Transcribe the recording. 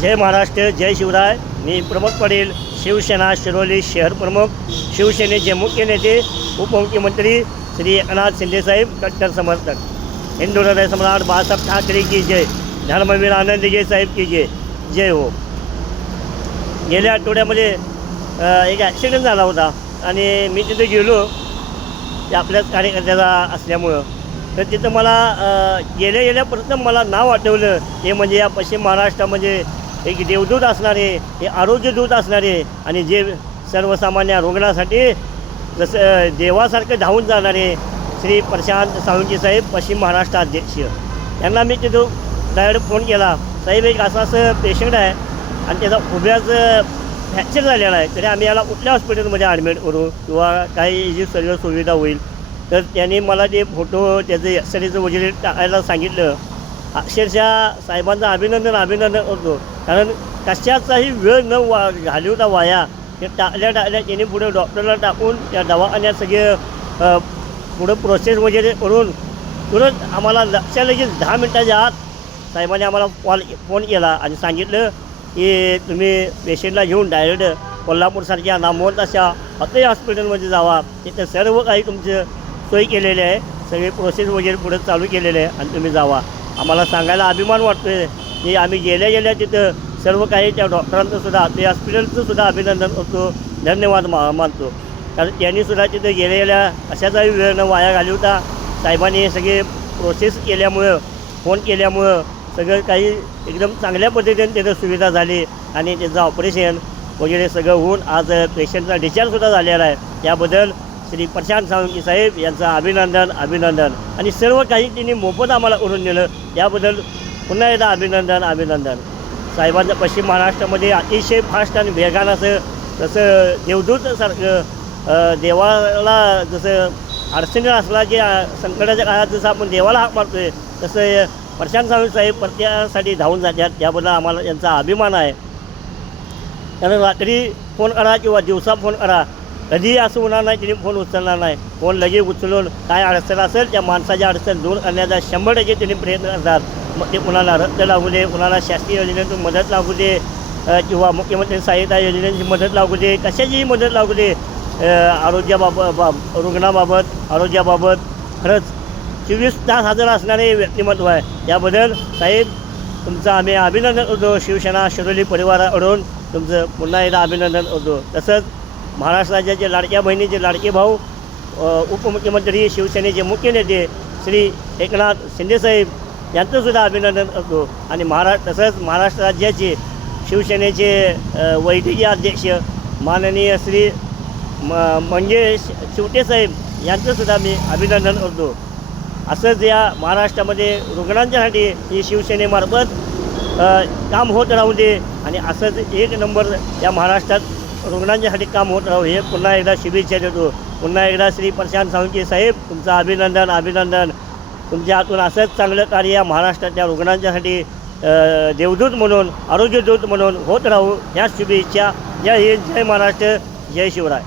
जय महाराष्ट्र, जय शिवराय. मी प्रमोद पाटील, शिवसेना शिरोली शहर प्रमुख, शिवसेनेचे मुख्य नेते, उपमुख्यमंत्री श्री एकनाथ शिंदेसाहेब, कट्टर समर्थक. हिंदू हृदय सम्राट बाळासाहेब ठाकरे की जय. धर्मवीर आनंदगे साहेब की जय. जय हो. गेल्या आठवड्यामध्ये एक ॲक्सिडेंट झाला होता आणि मी तिथे गेलो ते आपल्याच कार्यकर्त्याचा असल्यामुळं. तर तिथं मला गेल्या प्रथम मला नाव आठवलं ते म्हणजे या पश्चिम महाराष्ट्रामध्ये एक देवदूत असणारे, हे आरोग्यदूत असणारे आणि जे सर्वसामान्य रुग्णासाठी जसं देवासारखं धावून जाणारे श्री प्रशांत साळुंखे साहेब, पश्चिम महाराष्ट्र अध्यक्ष. यांना मी तिथं डायरेक्ट फोन केला, साहेब एक असं पेशंट आहे आणि त्याचा उभ्याच फ्रॅक्चर झालेला आहे, तरी आम्ही याला कुठल्या हॉस्पिटलमध्ये ॲडमिट करू किंवा काही जी सर्व सुविधा होईल. तर त्यांनी मला ते फोटो त्याचं एक्सरेचं वगैरे टाकायला सांगितलं. अक्षरशः साहेबांचं अभिनंदन करतो, कारण कशाचाही वेळ न घालवता वाया ते टाकल्या त्यांनी पुढे डॉक्टरला टाकून त्या दवाखान्यात सगळे पुढं प्रोसेस वगैरे करून तुरंत आम्हाला लक्षात लगेच 10 मिनटाच्या आत साहेबांनी आम्हाला फोन केला आणि सांगितलं की तुम्ही पेशंटला घेऊन डायरेक्ट कोल्हापूरसारख्या नामवंत अशा अतय हॉस्पिटलमध्ये जावा, तिथे सर्व काही तुमचं सोय केलेली आहे, सगळे प्रोसेस वगैरे पुढे चालू केलेले आहे आणि तुम्ही जावा. आम्हाला सांगायला अभिमान वाटतो आहे की आम्ही गेल्या तिथं सर्व काही त्या डॉक्टरांचंसुद्धा ते हॉस्पिटलचंसुद्धा अभिनंदन करतो, धन्यवाद मानतो. कारण त्यांनीसुद्धा तिथं गेलेल्या अशाचाही वेळ न वाया घालवता साहेबांनी सगळे प्रोसेस केल्यामुळं, फोन केल्यामुळं सगळं काही एकदम चांगल्या पद्धतीने तिथं सुविधा झाली आणि त्याचं ऑपरेशन वगैरे सगळं होऊन आज पेशंटचा डिस्चार्जसुद्धा झालेला आहे. त्याबद्दल श्री प्रशांत साळुंखे साहेब यांचं अभिनंदन आणि सर्व काही त्यांनी मोफत आम्हाला करून दिलं, त्याबद्दल पुन्हा एकदा अभिनंदन. साहेबांचं पश्चिम महाराष्ट्रामध्ये अतिशय फास्ट आणि वेगानं असं जसं देवदूतसारखं देवाला जसं अडचणी असला की संकटाच्या काळात जसं आपण देवाला हाक मारतो आहे तसं प्रशांत साळुंखे साहेब प्रत्येकासाठी धावून जातात. त्याबद्दल आम्हाला त्यांचा अभिमान आहे. कारण रात्री फोन करा किंवा दिवसा फोन करा, कधीही असं होणार नाही त्यांनी फोन उचलणार नाही. फोन लगेच उचलून काय अडचण असेल त्या माणसाची अडचण दूर करण्याचा 100% त्यांनी प्रयत्न करतात. मग ते कुणाला रक्त लागू दे, कुणाला शासकीय योजनेतून मदत लागू दे किंवा मुख्यमंत्री सहायता योजनेची मदत लागू दे, कशाचीही मदत लागू दे, रुग्णाबाबत आरोग्याबाबत खरंच 24 तास हजर असणारे व्यक्तिमत्व आहे. त्याबद्दल साहेब तुमचं आम्ही अभिनंदन करतो. शिवसेना शिरोली परिवाराकडून तुमचं पुन्हा एकदा अभिनंदन करतो. तसंच महाराष्ट्र राज्याचे लाडक्या बहिणीचे लाडके भाऊ, उपमुख्यमंत्री शिवसेनेचे मुख्य नेते श्री एकनाथ शिंदेसाहेब यांचंसुद्धा अभिनंदन करतो. आणि तसंच महाराष्ट्र राज्याचे शिवसेनेचे वैद्यकीय अध्यक्ष माननीय श्री मंगेश शिवटेसाहेब यांचंसुद्धा मी अभिनंदन करतो. असंच या महाराष्ट्रामध्ये रुग्णांच्यासाठी ही शिवसेनेमार्फत काम होत राहू दे आणि असंच एक नंबर या महाराष्ट्रात रुग्णांच्यासाठी काम होत राहू, हे पुन्हा एकदा शुभेच्छा देतो. पुन्हा एकदा श्री प्रशांत साळुंखे साहेब तुमचं अभिनंदन. तुमच्या हातून असंच चांगलं कार्य या महाराष्ट्रातल्या रुग्णांच्यासाठी देवदूत म्हणून, आरोग्यदूत म्हणून होत राहू, ह्या शुभेच्छा. जय हिंद, जय महाराष्ट्र, जय शिवराय.